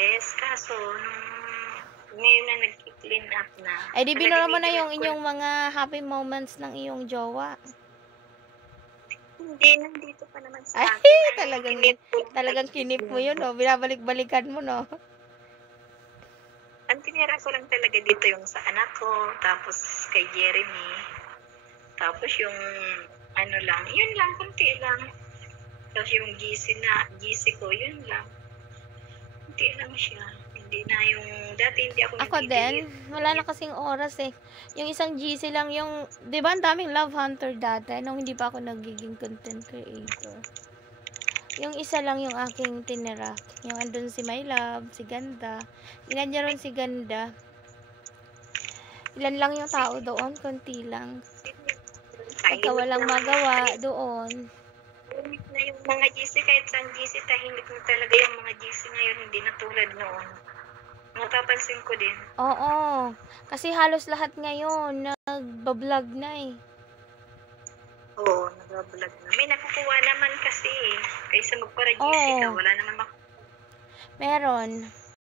Bes, kaso, ngayon na nag-clean up na. Ay, di binura mo na yung inyong mga happy moments ng iyong jowa. Hindi, nandito pa naman sa Ay, akin. talagang kinip mo yun, no? Binabalik-balikan mo, no? Ang tinira ko lang talaga dito yung sa anak ko, tapos kay Jeremy, tapos yung ano lang, yun lang, kunti lang. Tapos yung GC ko, yun lang. Kunti lang siya. Hindi na yung, dati hindi ako Ako din, wala na kasing oras eh. Yung isang GC lang yung, di ba ang daming Love Hunter dati, nung hindi pa ako nagiging content creator. Yung isa lang yung aking tinira. Yung andun si My Love, si Ganda. Ilan niya ron si Ganda. Ilan lang yung tao doon, konti lang. Pagka walang magawa doon. Tahimik na yung mga GC, kahit saan GC, tahimik na talaga yung mga GC ngayon, hindi na tulad noon. Mapapansin ko din. Oo. Kasi halos lahat ngayon, nagbablog na eh. Oo, nagbablog na. May nakukuha naman kasi eh. Kaysa magpara-GC ka, wala naman Meron.